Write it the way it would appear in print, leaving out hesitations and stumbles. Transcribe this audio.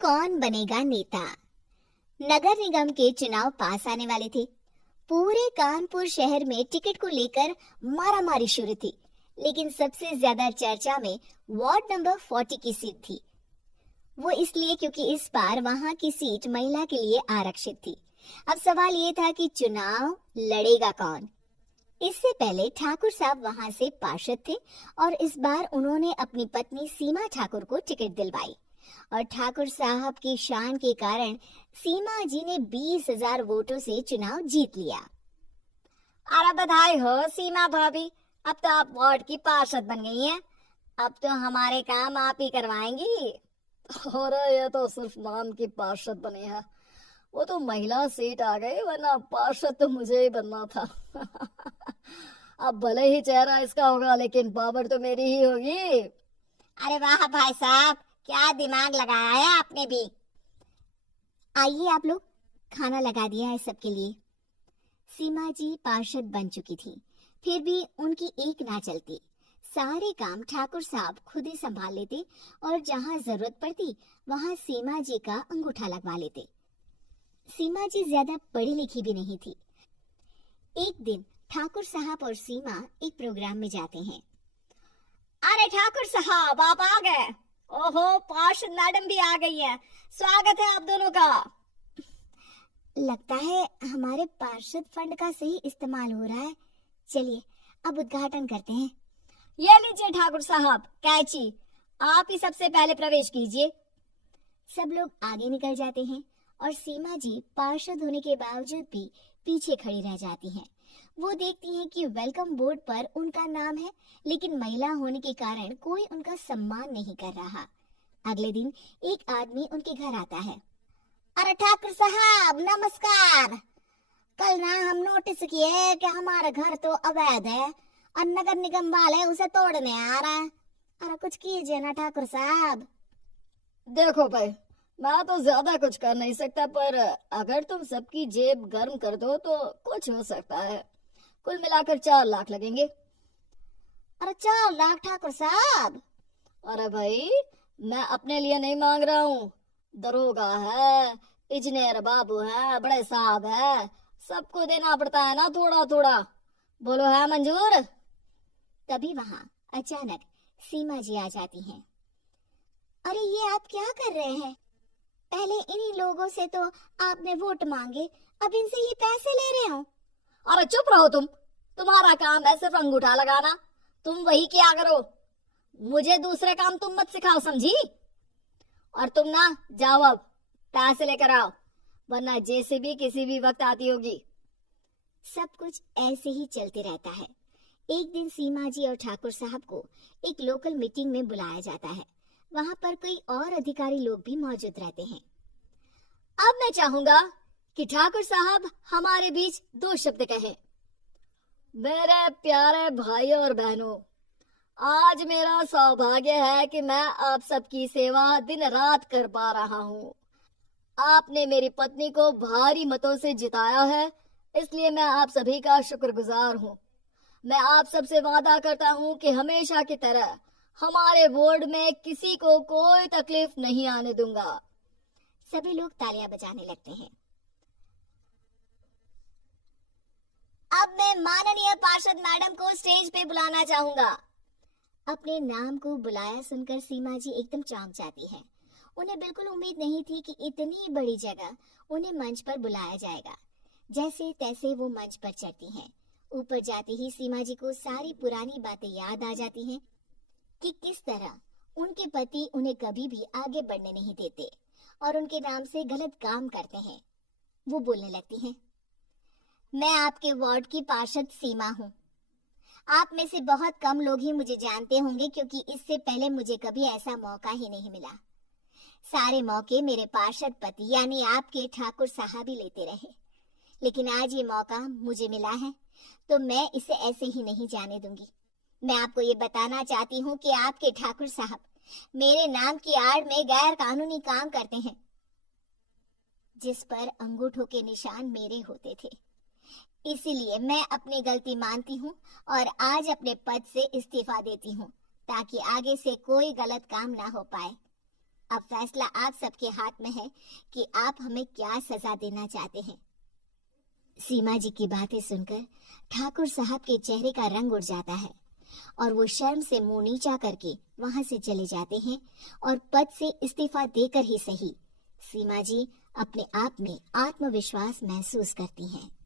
कौन बनेगा नेता। नगर निगम के चुनाव पास आने वाले थे। पूरे कानपुर शहर में टिकट को लेकर मारामारी शुरू थी, लेकिन सबसे ज्यादा चर्चा में वार्ड नंबर 40 की सीट थी। वो इसलिए क्योंकि इस बार वहां की सीट महिला के लिए आरक्षित थी। अब सवाल ये था कि चुनाव लड़ेगा कौन। इससे पहले ठाकुर साहब वहां से पार्षद थे और इस बार उन्होंने अपनी पत्नी सीमा ठाकुर को टिकट दिलवाई और ठाकुर साहब की शान के कारण सीमा जी ने 20,000 वोटों से चुनाव जीत लिया। अरे बधाई हो सीमा भाभी, अब तो आप वार्ड की पार्षद बन गई हैं। अब तो हमारे काम आप ही करवाएंगी। अरे ये तो सिर्फ नाम की पार्षद बनी है, वो तो महिला सीट आ गई, वरना पार्षद तो मुझे ही बनना था। अब भले ही चेहरा इसका होगा, लेकिन पावर तो मेरी ही होगी। अरे वाह भाई साहब, क्या दिमाग लगाया है आपने भी। आइए आप लोग, खाना लगा दिया है सबके लिए। सीमा जी पार्षद बन चुकी थी, फिर भी उनकी एक ना चलती। सारे काम ठाकुर साहब खुद ही संभाल लेते और जहां जरूरत पड़ती वहां सीमा जी का अंगूठा लगवा लेते। सीमा जी ज्यादा पढ़ी लिखी भी नहीं थी। एक दिन ठाकुर साहब और सीमा एक प्रोग्राम में जाते हैं। अरे ठाकुर साहब, आप आ गए। ओहो, पार्षद मैडम भी आ गई है। स्वागत है आप दोनों का। लगता है हमारे पार्षद फंड का सही इस्तेमाल हो रहा है। चलिए अब उद्घाटन करते हैं। ये लीजिए ठाकुर साहब कैची, आप ही सबसे पहले प्रवेश कीजिए। सब लोग आगे निकल जाते हैं और सीमा जी पार्षद होने के बावजूद भी पीछे खड़ी रह जाती हैं। वो देखती हैं कि वेलकम बोर्ड पर उनका नाम है, लेकिन महिला होने के कारण कोई उनका सम्मान नहीं कर रहा। अगले दिन एक आदमी उनके घर आता है। अरे ठाकुर साहब नमस्कार। कल ना हम नोटिस किए कि हमारा घर तो अवैध है और नगर निगम वाले उसे तोड़ने आ रहा है। अरे कुछ कीजिए ना ठाकुर साहब। देखो भाई, मैं तो ज्यादा कुछ कर नहीं सकता, पर अगर तुम सबकी जेब गर्म कर दो तो कुछ हो सकता है। कुल मिलाकर 4 लाख लगेंगे। अरे 4 लाख ठाकुर साहब? अरे भाई, मैं अपने लिए नहीं मांग रहा हूँ। दरोगा है, इंजीनियर बाबू है, बड़े साहब है, सबको देना पड़ता है ना थोड़ा थोड़ा। बोलो है मंजूर? तभी वहां अचानक सीमा जी आ जाती हैं। अरे ये आप क्या कर रहे हैं? पहले इन्हीं लोगों से तो आपने वोट मांगे, अब इनसे ही पैसे ले रहे हो। अरे चुप रहो तुम, तुम्हारा काम है सिर्फ अंगूठा लगाना, तुम वही किया करो। मुझे दूसरे काम तुम मत सिखाओ, समझी? और तुम ना जाओ, अब पैसे लेकर आओ, वरना जेसीबी किसी भी वक्त आती होगी। सब कुछ ऐसे ही चलते रहता है। एक दिन सीमा जी और ठाकुर साहब को एक लोकल मीटिंग में बुलाया जाता है। वहां पर कई और अधिकारी लोग भी मौजूद रहते हैं। अब मैं चाहूंगा कि ठाकुर साहब हमारे बीच 2 शब्द कहें। मेरे प्यारे भाइयों और बहनों, आज मेरा सौभाग्य है कि मैं आप सबकी सेवा दिन रात कर पा रहा हूँ। आपने मेरी पत्नी को भारी मतों से जिताया है, इसलिए मैं आप सभी का शुक्रगुजार हूँ। मैं आप सबसे वादा करता हूँ कि हमेशा की तरह हमारे वार्ड में किसी को कोई तकलीफ नहीं आने दूंगा। सभी लोग तालियां बजाने लगते हैं। अब मैं माननीय पार्षद मैडम को स्टेज पे बुलाना चाहूंगा। अपने नाम को बुलाया सुनकर सीमा जी एकदम चौंक जाती हैं। उन्हें बिल्कुल उम्मीद नहीं थी कि इतनी बड़ी जगह उन्हें मंच पर बुलाया जाएगा। जैसे तैसे वो मंच पर चढ़ती हैं। ऊपर जाते ही सीमा जी को सारी पुरानी बातें याद आ जाती हैं कि किस तरह उनके पति उन्हें कभी भी आगे बढ़ने नहीं देते और उनके नाम से गलत काम करते हैं। वो बोलने लगती हैं। मैं आपके वार्ड की पार्षद सीमा हूँ। आप में से बहुत कम लोग ही मुझे जानते होंगे, क्योंकि इससे पहले मुझे कभी ऐसा मौका ही नहीं मिला। सारे मौके मेरे पार्षद पति यानी आपके ठाकुर साहब ही लेते रहे, लेकिन आज ये मौका मुझे मिला है तो मैं इसे ऐसे ही नहीं जाने दूंगी। मैं आपको ये बताना चाहती हूँ कि आपके ठाकुर साहब मेरे नाम की आड़ में गैर कानूनी काम करते हैं, जिस पर अंगूठों के निशान मेरे होते थे। इसीलिए मैं अपनी गलती मानती हूँ और आज अपने पद से इस्तीफा देती हूँ, ताकि आगे से कोई गलत काम ना हो पाए। अब फैसला आप सबके हाथ में है कि आप हमें क्या सजा देना चाहते हैं। सीमा जी की बातें सुनकर ठाकुर साहब के चेहरे का रंग उड़ जाता है और वो शर्म से मुंह नीचा करके वहां से चले जाते हैं और पद से इस्तीफा देकर ही सही सीमा जी अपने आप में आत्मविश्वास महसूस करती हैं।